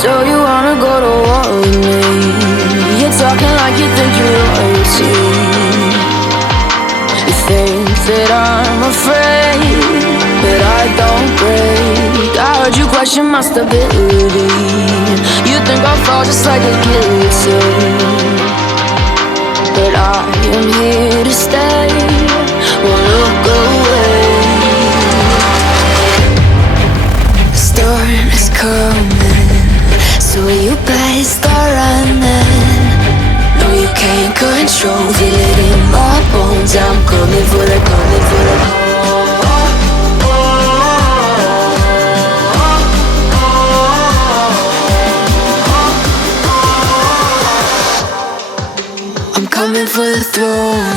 So you wanna go to war with me? You're talking like you think you're royalty. You think that I'm afraid, but I don't break. I heard you question my stability. You think I'll fall just like a guillotine, but I am here to stay. Won't look away. The storm is coming, so you better start running. No, you can't control, feel it in my bones. I'm coming for the, coming for the. I'm coming for the throne.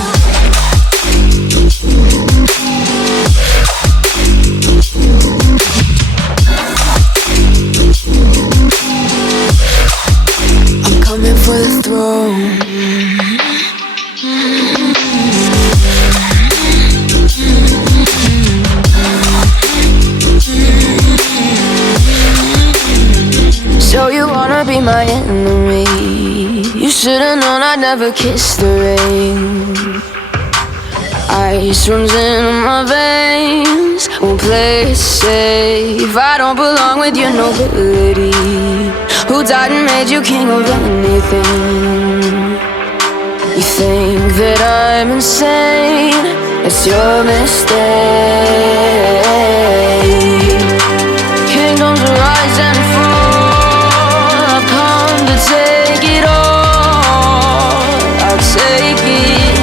Coming for the throne. So you wanna be my enemy? You should've known I'd never kiss the rain. Ice runs in my veins, won't play it safe. I don't belong with your nobility. Who died and made you king of anything? You think that I'm insane? It's your mistake. Kingdoms rise and fall. I've come to take it all. I'll take it.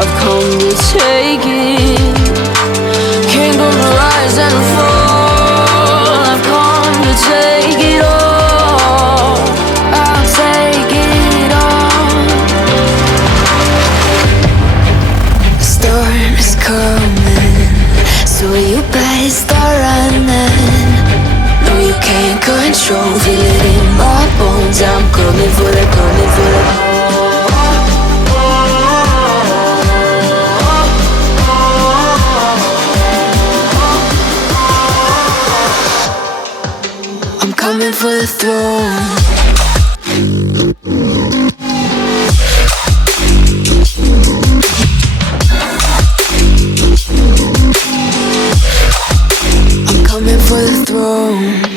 I've come to take it. Kingdoms rise and fall. I've come to take it all. I'll take it all. The storm is coming, so you better start running. No, you can't control, feel it in my bones. I'm coming for the, coming for the. I'm coming for the throne. I'm coming for the throne.